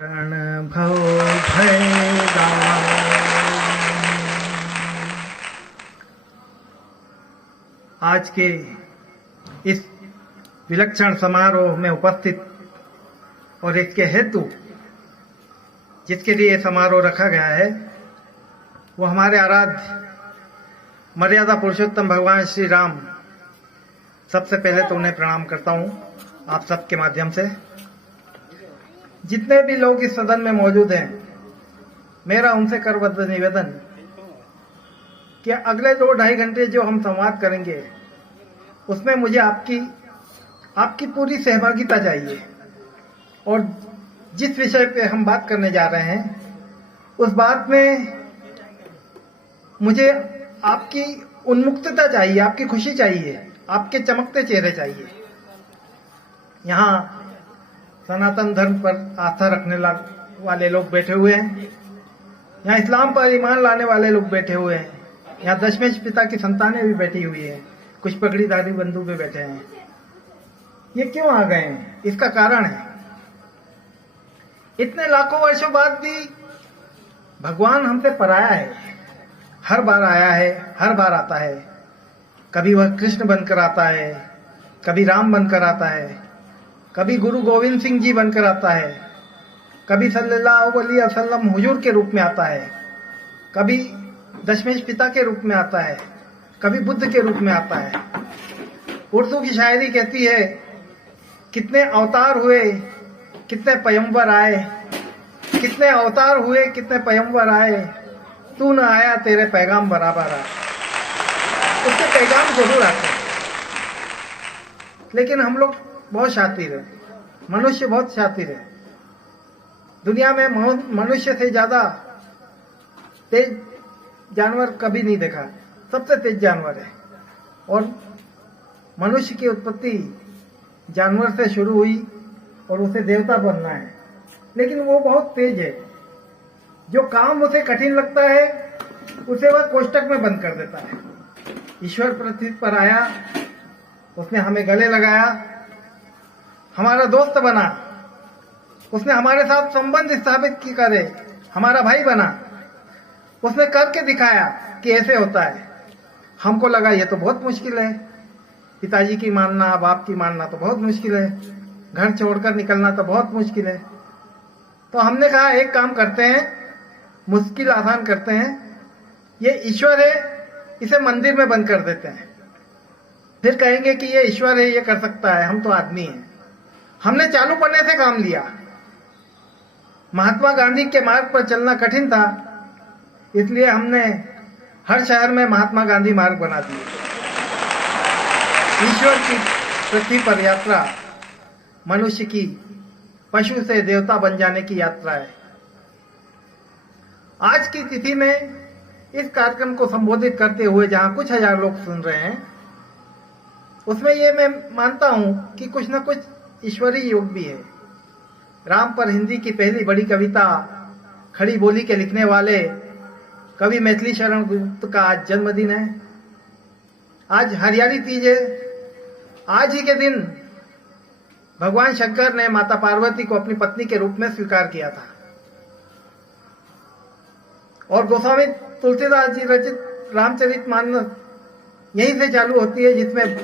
रण भव भय आज के इस विलक्षण समारोह में उपस्थित और इसके हेतु जिसके लिए समारोह रखा गया है वो हमारे आराध्य मर्यादा पुरुषोत्तम भगवान श्री राम। सबसे पहले तो उन्हें प्रणाम करता हूं आप सबके माध्यम से। जितने भी लोग इस सदन में मौजूद हैं, मेरा उनसे करबद्ध निवेदन कि अगले 2-2.5 घंटे जो हम संवाद करेंगे उसमें मुझे आपकी पूरी सहभागिता चाहिए और जिस विषय पे हम बात करने जा रहे हैं उस बात में मुझे आपकी उन्मुक्तता चाहिए, आपकी खुशी चाहिए, आपके चमकते चेहरे चाहिए। यहाँ सनातन धर्म पर आस्था रखने वाले लोग बैठे हुए हैं, यहाँ इस्लाम पर ईमान लाने वाले लोग बैठे हुए हैं, यहाँ दशमेश पिता की संतानें भी बैठी हुई है, कुछ पगड़ीधारी बंधु भी बैठे हैं। ये क्यों आ गए हैं? इसका कारण है इतने लाखों वर्षों बाद भी भगवान हमसे पराया है। हर बार आया है, हर बार आता है। कभी वह कृष्ण बनकर आता है, कभी राम बनकर आता है, कभी गुरु गोविंद सिंह जी बनकर आता है, कभी सल्लल्लाहु अलैहि वसल्लम हुजूर के रूप में आता है, कभी दशमेश पिता के रूप में आता है, कभी बुद्ध के रूप में आता है। उर्दू की शायरी कहती है, कितने अवतार हुए कितने पैगंबर आए, कितने अवतार हुए कितने पैगंबर आए, तू न आया तेरे पैगाम बराबर आ। उसके पैगाम जरूर आते हैं, लेकिन हम लोग बहुत शातिर है, मनुष्य बहुत शातिर है। दुनिया में मनुष्य से ज्यादा तेज जानवर कभी नहीं देखा, सबसे तेज जानवर है। और मनुष्य की उत्पत्ति जानवर से शुरू हुई और उसे देवता बनना है, लेकिन वो बहुत तेज है। जो काम उसे कठिन लगता है उसे वह कोष्टक में बंद कर देता है। ईश्वर पृथ्वी पर आया, उसने हमें गले लगाया, हमारा दोस्त बना, उसने हमारे साथ संबंध स्थापित की करे, हमारा भाई बना, उसने करके दिखाया कि ऐसे होता है। हमको लगा ये तो बहुत मुश्किल है, पिताजी की मानना, बाप की मानना तो बहुत मुश्किल है, घर छोड़कर निकलना तो बहुत मुश्किल है। तो हमने कहा एक काम करते हैं, मुश्किल आसान करते हैं। ये ईश्वर है, इसे मंदिर में बंद कर देते हैं, फिर कहेंगे कि ये ईश्वर है, ये कर सकता है, हम तो आदमी हैं। हमने चालू पन्ने से काम लिया। महात्मा गांधी के मार्ग पर चलना कठिन था, इसलिए हमने हर शहर में महात्मा गांधी मार्ग बना दिए। ईश्वर की पृथ्वी पर यात्रा मनुष्य की पशु से देवता बन जाने की यात्रा है। आज की तिथि में इस कार्यक्रम को संबोधित करते हुए जहां कुछ हजार लोग सुन रहे हैं, उसमें ये मैं मानता हूं कि कुछ न कुछ ईश्वरीय योग भी है। राम पर हिंदी की पहली बड़ी कविता खड़ी बोली के लिखने वाले कवि मैथिली शरण गुप्त का आज जन्मदिन है। आज हरियाली तीज है। आज ही के दिन भगवान शंकर ने माता पार्वती को अपनी पत्नी के रूप में स्वीकार किया था और गोस्वामी तुलसीदास जी रचित रामचरितमानस यहीं से चालू होती है, जिसमें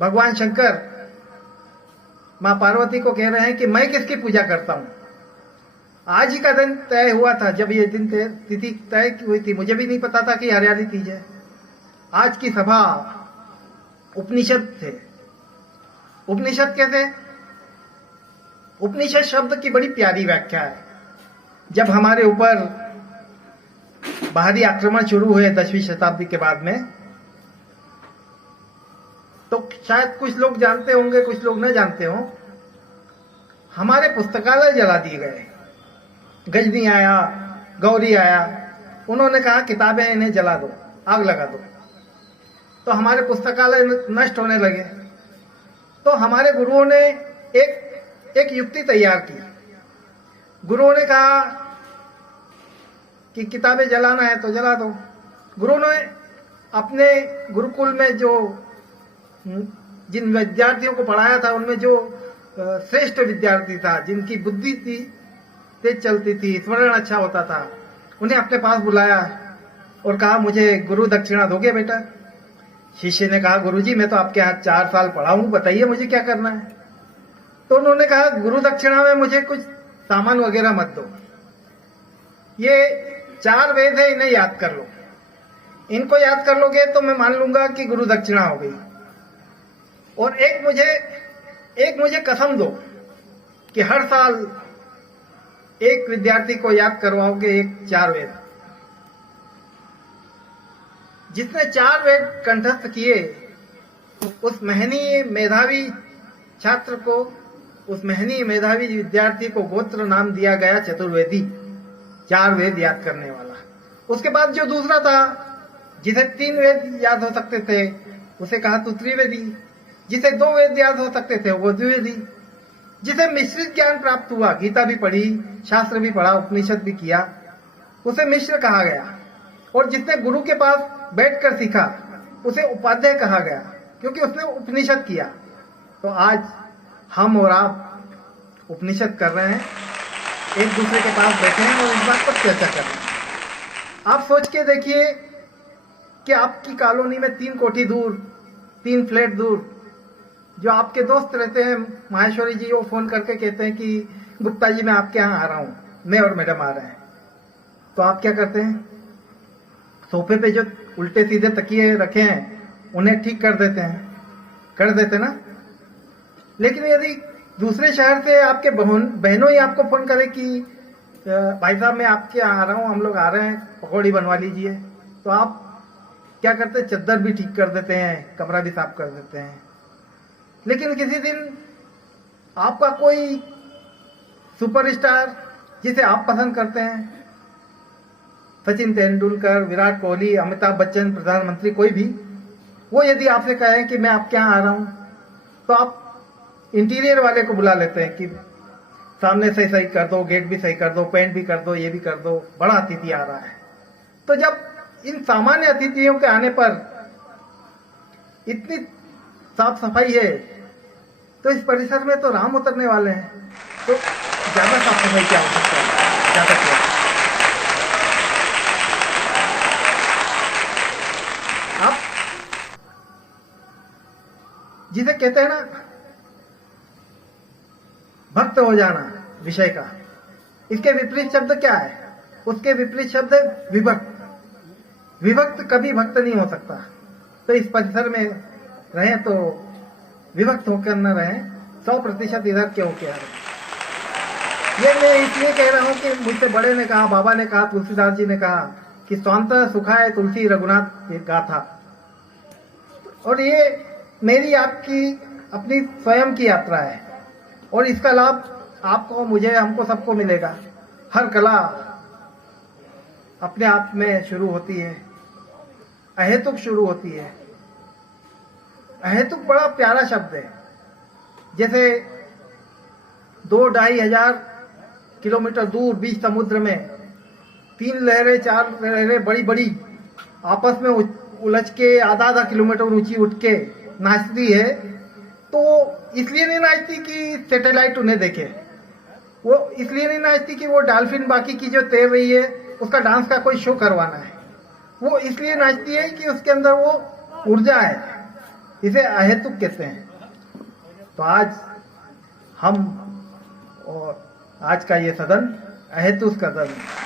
भगवान शंकर मां पार्वती को कह रहे हैं कि मैं किसकी पूजा करता हूं। आज ही का दिन तय हुआ था, जब ये दिन तिथि तय हुई थी मुझे भी नहीं पता था कि हरियाली तीज है। आज की सभा उपनिषद थे। उपनिषद कैसे? उपनिषद शब्द की बड़ी प्यारी व्याख्या है। जब हमारे ऊपर बाहरी आक्रमण शुरू हुए 10वीं शताब्दी के बाद में, तो शायद कुछ लोग जानते होंगे, कुछ लोग न जानते हो, हमारे पुस्तकालय जला दिए गए। गजनी आया, गौरी आया, उन्होंने कहा किताबें इन्हें जला दो, आग लगा दो, तो हमारे पुस्तकालय नष्ट होने लगे। तो हमारे गुरुओं ने एक युक्ति तैयार की। गुरुओं ने कहा कि किताबें जलाना है तो जला दो। गुरुओं ने अपने गुरुकुल में जो जिन विद्यार्थियों को पढ़ाया था उनमें जो श्रेष्ठ विद्यार्थी था, जिनकी बुद्धि थी, तेज चलती थी, स्मरण अच्छा होता था। उन्हें अपने पास बुलाया और कहा, मुझे गुरु दक्षिणा दोगे बेटा? शिष्य ने कहा, गुरुजी मैं तो आपके यहाँ 4 साल पढ़ा हूं, बताइए मुझे क्या करना है। तो उन्होंने कहा, गुरु दक्षिणा में मुझे कुछ सामान वगैरह मत दो, ये 4 वेद है, इन्हें याद कर लो, इनको याद कर लोगे तो मैं मान लूंगा कि गुरु दक्षिणा हो गई। और एक मुझे कसम दो कि हर साल एक विद्यार्थी को याद करवाओगे 4 वेद। जिसने 4 वेद कंठस्थ किए उस महनीय मेधावी छात्र को, उस महनीय मेधावी विद्यार्थी को गोत्र नाम दिया गया चतुर्वेदी, 4 वेद याद करने वाला। उसके बाद जो दूसरा था, जिसे 3 वेद याद हो सकते थे, उसे कहा तू त्रिवेदी। जिसे 2 वेद याद हो सकते थे वो द्विवेदी। जिसे मिश्रित ज्ञान प्राप्त हुआ, गीता भी पढ़ी, शास्त्र भी पढ़ा, उपनिषद भी किया, उसे मिश्र कहा गया। और जिसने गुरु के पास बैठकर सीखा उसे उपाध्याय कहा गया, क्योंकि उसने उपनिषद किया। तो आज हम और आप उपनिषद कर रहे हैं, एक दूसरे के पास बैठे हैं और इस बात पर चर्चा कर रहे हैं। आप सोच के देखिए कि आपकी कॉलोनी में 3 कोठी दूर, 3 फ्लैट दूर जो आपके दोस्त रहते हैं, माहेश्वरी जी, वो फोन करके कहते हैं कि गुप्ता जी मैं आपके यहाँ आ रहा हूं, मैं और मैडम आ रहे हैं। तो आप क्या करते हैं? सोफे पे जो उल्टे सीधे तकिए रखे हैं उन्हें ठीक कर देते ना। लेकिन यदि दूसरे शहर से आपके बहनों ही आपको फोन करे कि भाई साहब मैं आपके यहाँ आ रहा हूं, हम लोग आ रहे हैं, पकौड़ी बनवा लीजिए, तो आप क्या करते हैं? चद्दर भी ठीक कर देते हैं, कमरा भी साफ कर देते हैं। लेकिन किसी दिन आपका कोई सुपरस्टार जिसे आप पसंद करते हैं, सचिन तेंदुलकर, विराट कोहली, अमिताभ बच्चन, प्रधानमंत्री, कोई भी, वो यदि आपसे कहे कि मैं आपके यहाँ आ रहा हूं, तो आप इंटीरियर वाले को बुला लेते हैं कि सामने से सही कर दो, गेट भी सही कर दो, पेंट भी कर दो, ये भी कर दो, बड़ा अतिथि आ रहा है। तो जब इन सामान्य अतिथियों के आने पर इतनी साफ सफाई है, तो इस परिसर में तो राम उतरने वाले हैं, तो ज्यादा साफ सफाई क्या हो सकता है? ज्यादा क्या? आप जिसे कहते हैं ना भक्त हो जाना विषय का, इसके विपरीत शब्द क्या है? उसके विपरीत शब्द है विभक्त। विभक्त कभी भक्त नहीं हो सकता। तो इस परिसर में रहे तो विभक्त होकर न रहे, 100% इधर के होके आ रहे। ये मैं इसलिए कह रहा हूं कि मुझसे बड़े ने कहा, बाबा ने कहा, तुलसीदास जी ने कहा कि स्वांत सुखाए तुलसी रघुनाथ गाथा। और ये मेरी आपकी अपनी स्वयं की यात्रा है, और इसका लाभ आपको, मुझे, हमको, सबको मिलेगा। हर कला अपने आप में शुरू होती है, अहेतुक शुरू होती है। अहेतुक बड़ा प्यारा शब्द है। जैसे 2-2.5 हजार किलोमीटर दूर बीच समुद्र में 3 लहरें 4 लहरें बड़ी बड़ी आपस में उलझ के आधा किलोमीटर ऊंची उठ के नाचती है, तो इसलिए नहीं नाचती कि सैटेलाइट उन्हें देखे, वो इसलिए नहीं नाचती कि वो डॉल्फिन बाकी की जो तैर रही है उसका डांस का कोई शो करवाना है। वो इसलिए नाचती है कि उसके अंदर वो ऊर्जा है। इसे अहेतुक कहते हैं। तो आज हम और आज का ये सदन अहेतुक सदन है।